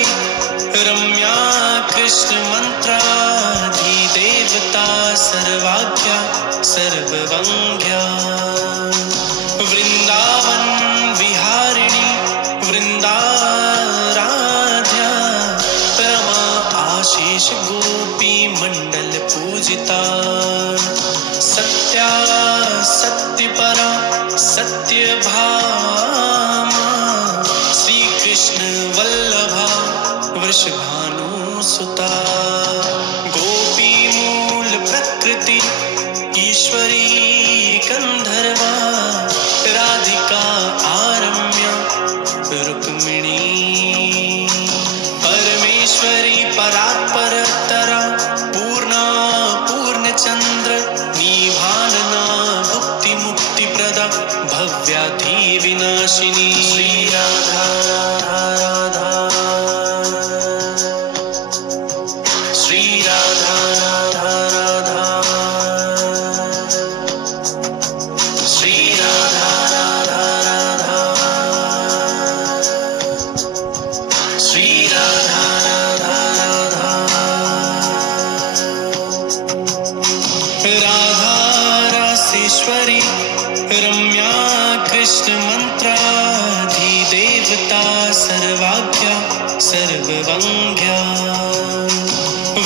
राधारासेश्वरी रम्या कृष्ण मंत्राधिदेवता सर्वाज्ञा सर्ववंग्या वृंदावन विहारिणी वृंदाराध्या रमा आशीष गोपी मंडल पूजिता सत्या सत्यपरा सत्यभामा श्री कृष्ण वल्लभा वृषभानुसुता गोपी मूल प्रकृति ईश्वरी गंधर्वा राधिका आरम्या रुक्मिणी परमेश्वरी परात्परतरा पूर्णा पूर्णचंद्र निभानना भुक्ति मुक्ति प्रदा भव्याधि विनाशिनी श्री राधा राधा श्री राधा राधा श्री राधा राधा श्री राधा राधा राधारासेश्वरी रम्या कृष्ण मंत्राधिदेवता सर्वाज्ञा सर्ववंग्या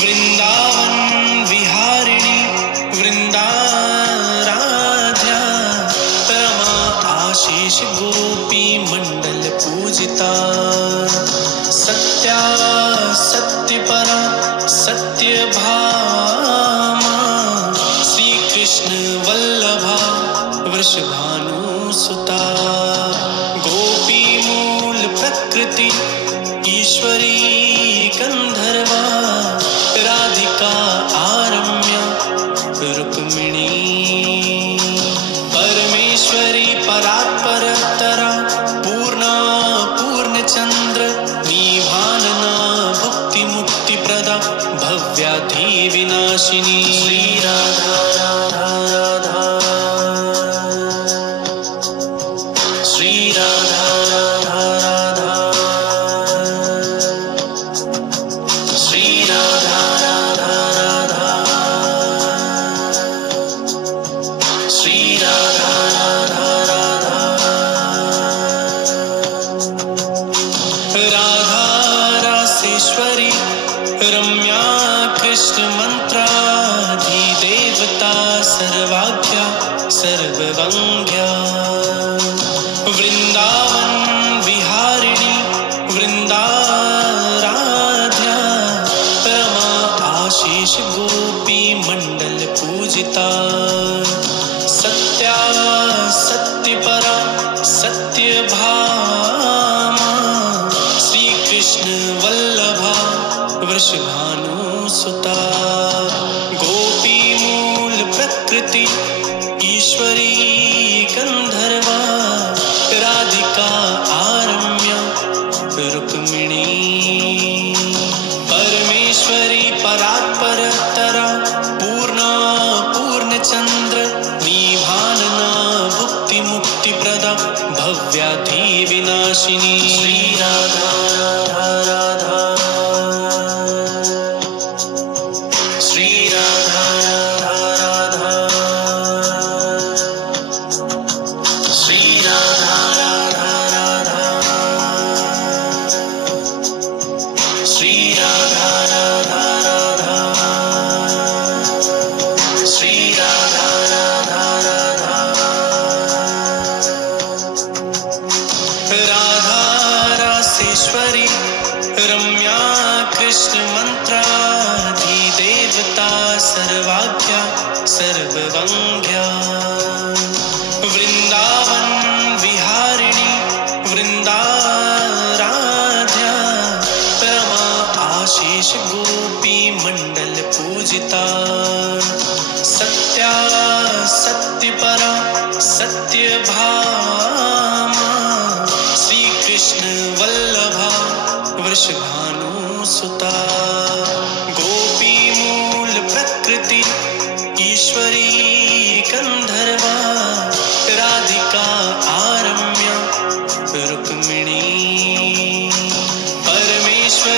वृंदावन विहारिणी वृंदाराध्या रमा आशीष गोपी मंडल पूजिता सत्या सत्यपरा सत्यभामा श्री कृष्ण वल्लभा वृषभानुसुता गोपी मूल प्रकृति ईश्वरी गंधर्वा राधिका आरम्या रुक्मिणी परमेश्वरी परात्परतरा पूर्णा पूर्णचंद्र निभानना भुक्ति मुक्ति प्रदा भव्याधि विनाशिनी श्री राधा राधा श्री राधा राधा श्री राधा राधा श्री राधा राधा राधारासेश्वरी रम्या कृष्ण मंत्राधिदेवता सर्वाज्ञा सर्ववंग्या वृंदावन विहारिणी वृंदाराध्या रमा आशीष गोपी मंडल पूजिता सत्या सत्यपरा सत्यभामा श्री कृष्ण वल्लभा वृषभानुसुता गोपी मूल प्रकृति ईश्वरी गंधर्वा राधिका आरम्या रुक्मिणी परमेश्वरी परात्परतरा पूर्णा पूर्णचंद्र निभानना भुक्ति मुक्ति प्रदा भव्याधि विनाशिनी श्री राधा राधा श्री राधा राधा श्री राधा राधा श्री राधा राधा श्री राधा राधा राधारासेश्वरी रम्या कृष्ण मंत्राधिदेवता सर्वाज्ञा सर्ववंग्या वृंदावन विहारिणी वृंदाराध्या रमा आशीष गोपी मंडल पूजिता सत्या सत्यपरा सत्यभामा श्री कृष्ण वल्लभा वृषभानुसुता गोपी मूल प्रकृति ईश्वरी गंधर्वा राधिका आरम्या रुक्मिणी परमेश्वर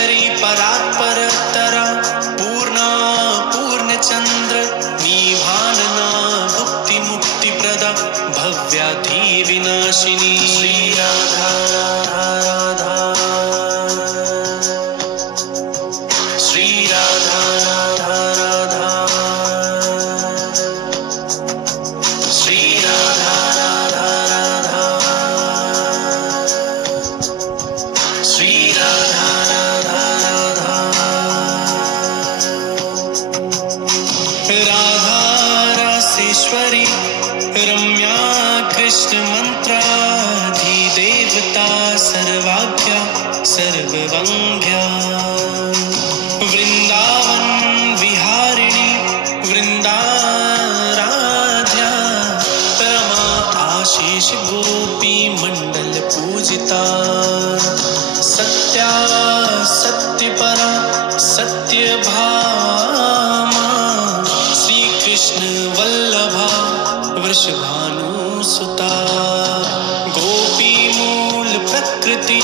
सर्ववंग्या वृंदावन विहारिणी वृंदाराध्या रमा आशीष गोपी मंडल पूजिता सत्या सत्यपरा सत्यभामा श्री कृष्ण वल्लभा वृषभानुसुता गोपी मूल प्रकृति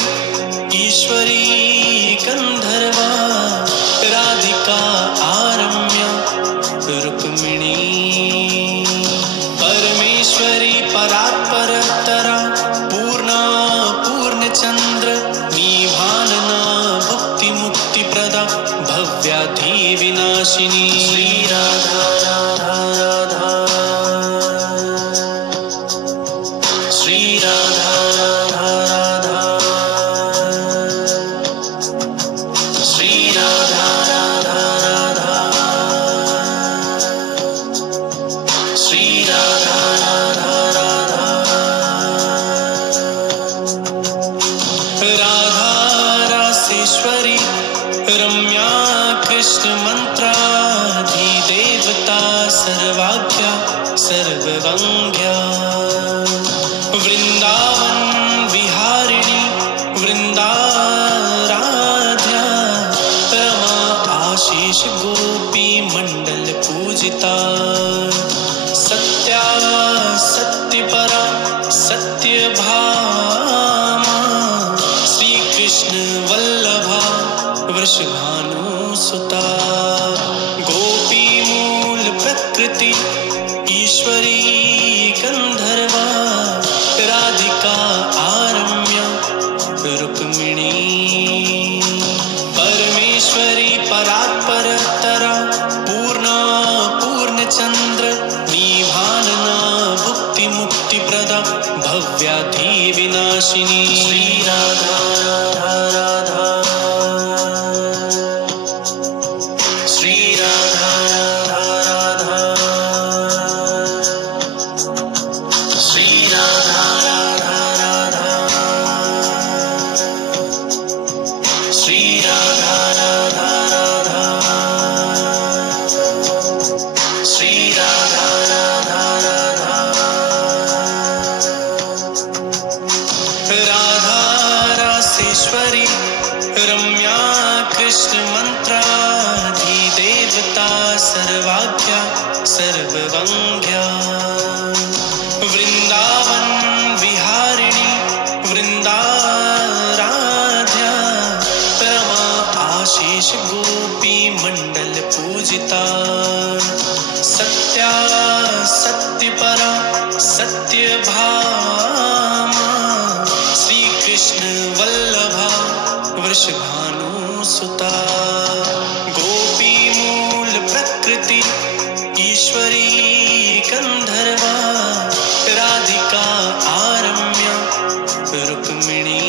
ईश्वरी गंधर्वा राधिका आरम्या रुक्मिणी परमेश्वरी परात्परतरा पूर्णा पूर्णचंद्र निभानना भुक्ति मुक्ति प्रदा भव्याधि विनाशिनी श्री राधा राधा राधा श्री राधा राधा राधा श्री राधा राधा राधा श्री राधा राधा राधा राधा रासेश्वरी रम्या कृष्ण मंत्राधिदेवता सर्वाख्या सर्ववंग्या वृंदावन विहारिणी वृंदाराध्या रमा आशीष गोपी मंडल पूजिता सत्या सत्यपरा सत्यभामा श्री कृष्ण वल्लभा वृषभानुसुता गोपी मूल प्रकृति ईश्वरी गंधर्वा राधिका आरम्या रुक्मिणी परमेश्वरी परात्परतरा पूर्णा पूर्णचंद्र निभानना भुक्ति मुक्ति प्रदा भव्याधि विनाशिनी श्री राधा राधा राधा श्री राधा राधा राधा श्री राधा राधा राधा श्री राधा राधा राधा श्री राधा राधा राधा राधा रासेश्वरी रम्या कृष्ण मंत्राधिदेवता सर्वाख्या सर्ववंग्या वृंदावन विहारिणी वृंदाराध्या रमा आशीष गोपी मंडल पूजिता सत्या सत्यपरा सत्यभामा श्री कृष्ण वल्लभा वृषभानुसुता गोपी मूल प्रकृति ईश्वरी गंधर्वा राधिका आरम्या रुक्मिणी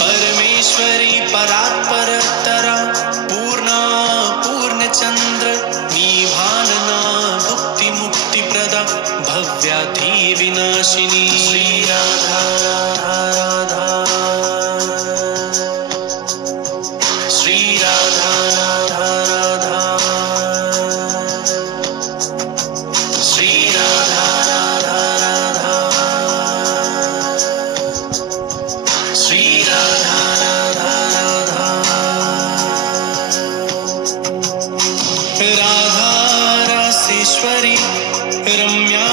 परमेश्वरी परात्परतरा पूर्णा पूर्णचंद्र निभानना भुक्ति मुक्ति प्रदा भव्याधि विनाशिनी श्री राधा राधा राधा श्री राधा राधा राधा श्री राधा राधा राधा श्री राधा राधा राधा राधा रासेश्वरी रम्या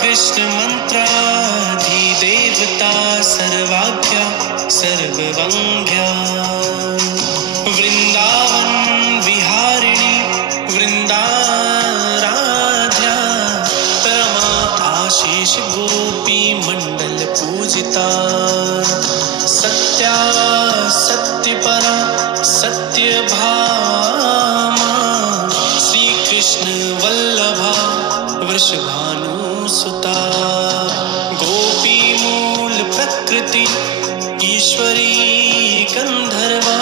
कृष्ण मंत्राधिदेवता सर्वाख्या सर्ववंग्या वृंदावन विहारिणी वृंदाराध्या रमा आशीष गोपी मंडल पूजिता सत्या सत्यपरा सत्यभामा श्री कृष्ण वल्लभा वृषभानुसुता गोपी मूल प्रकृति ईश्वरी गंधर्वा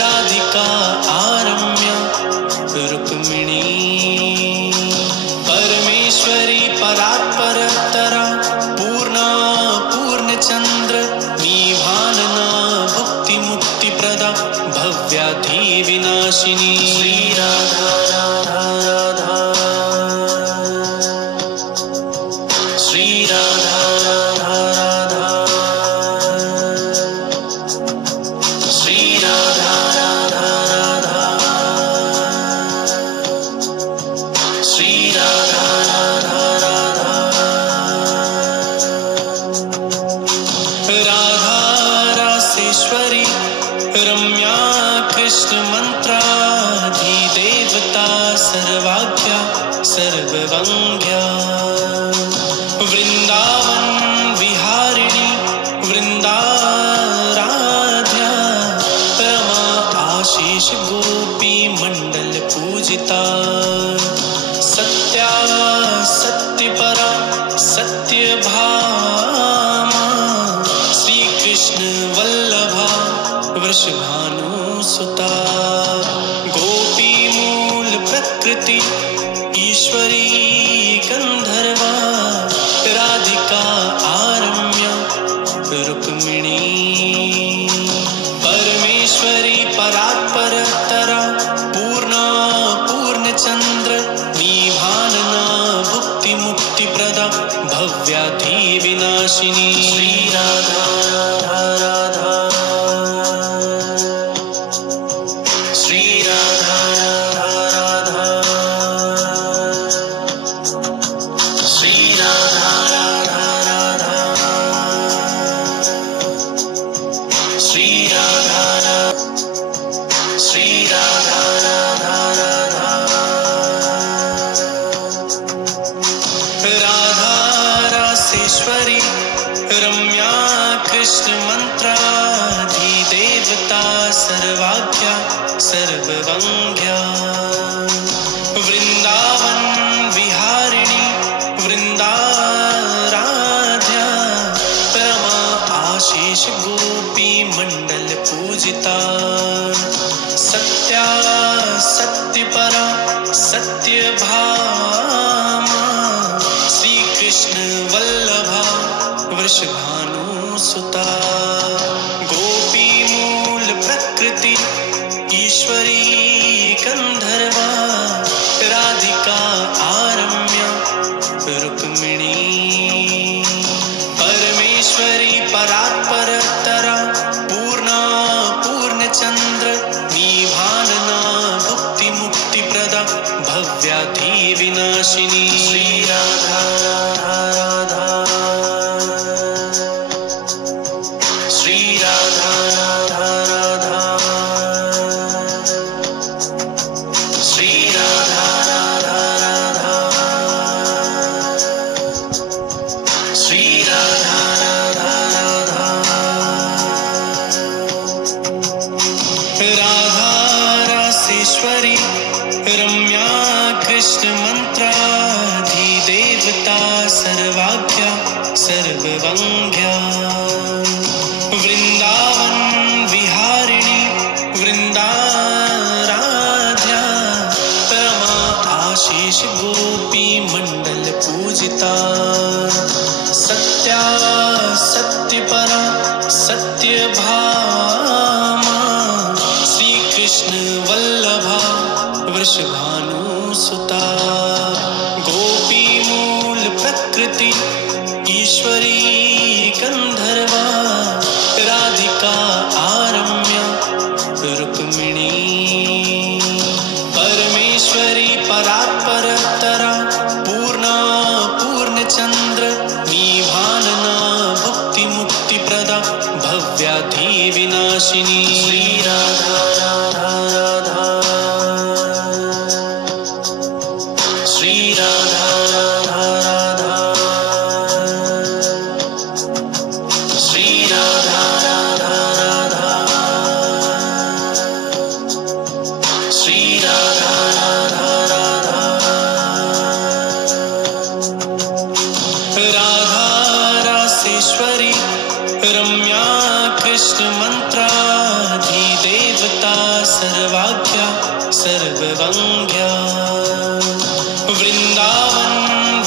राधिका आरम्या रुक्मिणी परमेश्वरी परात्परतरा पूर्णा पूर्णचंद्र निभानना भुक्ति विनाशिनी श्री राधा राधा राधा श्री राधा राधा राधा श्री राधा राधा राधा श्री राधा राधा राधा राधा रासेश्वरी रम्या कृष्ण मंत्राधिदेवता सर्वाज्ञा सर्ववंग्या वृंदावन विहारिणी वृंदाराध्या रमा आशीष गोपी मंडल पूजिता सत्या सत्यपरा सत्यभामा श्री कृष्ण वल्लभा वृषभानुसुता गोपी मूल प्रकृति ईश्वरी गंधर्वा राधिका आरम्या रुक्मिणी परमेश्वरी परात्परतरा पूर्णा पूर्णचंद्र निभानना भुक्ति मुक्ति प्रदा भव्याधि विनाशिनी श्री राधा राधा राधा श्री राधा राधा राधा श्री राधा राधा राधा श्री राधा श्री राधा राधा राधा राधा रासेश्वरी रम्या कृष्ण मंत्राधिदेवता सर्वाज्ञा सर्ववंग्या वृंदावन विहारिणी वृंदाराध्या रमा आशीष गोपी मंडल पूजिता सत्या सत्यपरा सत्यभामा श्री कृष्ण वल्लभा वृषभानुसुता गोपी मूल प्रकृति ईश्वरी गंधर्वा राधिका आरम्या रुक्मिणी परमेश्वरी परात्परतरा पूर्णा पूर्णचंद्र निभानना भुक्ति मुक्ति प्रदा भव्याधि विनाशिनी श्री राधा राधा राधा श्री राधा राधा राधा श्री राधा राधा राधा श्री राधा राधा राधा राधा रासेश्वरी रम्या कृष्ण मंत्राधिदेवता सर्वाज्ञा सर्ववंग्या वृंदावन विहारिणी वृंदाराध्या रमा आशीष गोपी मंडल पूजिता सत्या सत्यपरा सत्यभामा श्री कृष्ण वल्लभा वृषभानुसुता गोपी मूल प्रकृति ईश्वरी गंधर्वा राधिका आरम्या रुक्मिणी परमेश्वरी परात्परतरा पूर्णा पूर्णचंद्र निभानना भुक्ति मुक्ति प्रदा भव्याधि विनाशिनी श्री राधा राधा राधा श्री राधा राधा राधा श्री राधा राधा राधा श्री राधा राधा राधा राधा रासेश्वरी रम्या कृष्ण मंत्राधिदेवता सर्वाज्ञा सर्ववंग्या वृंदावन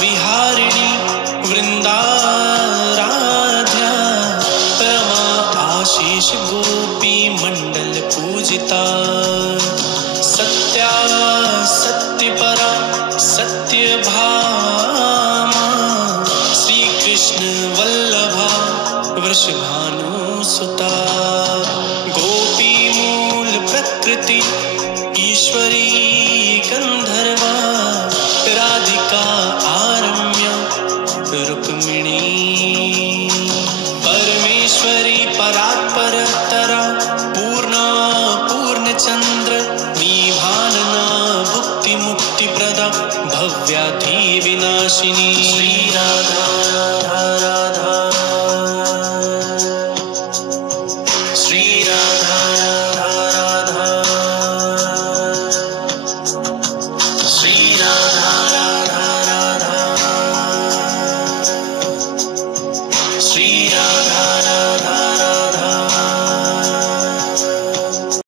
विहारिणी वृंदाराध्या रमा आशीष गोपी मंडल पूजिता सत्यभामा श्री कृष्ण वल्लभा वृषभानुसुता गोपी मूल प्रकृति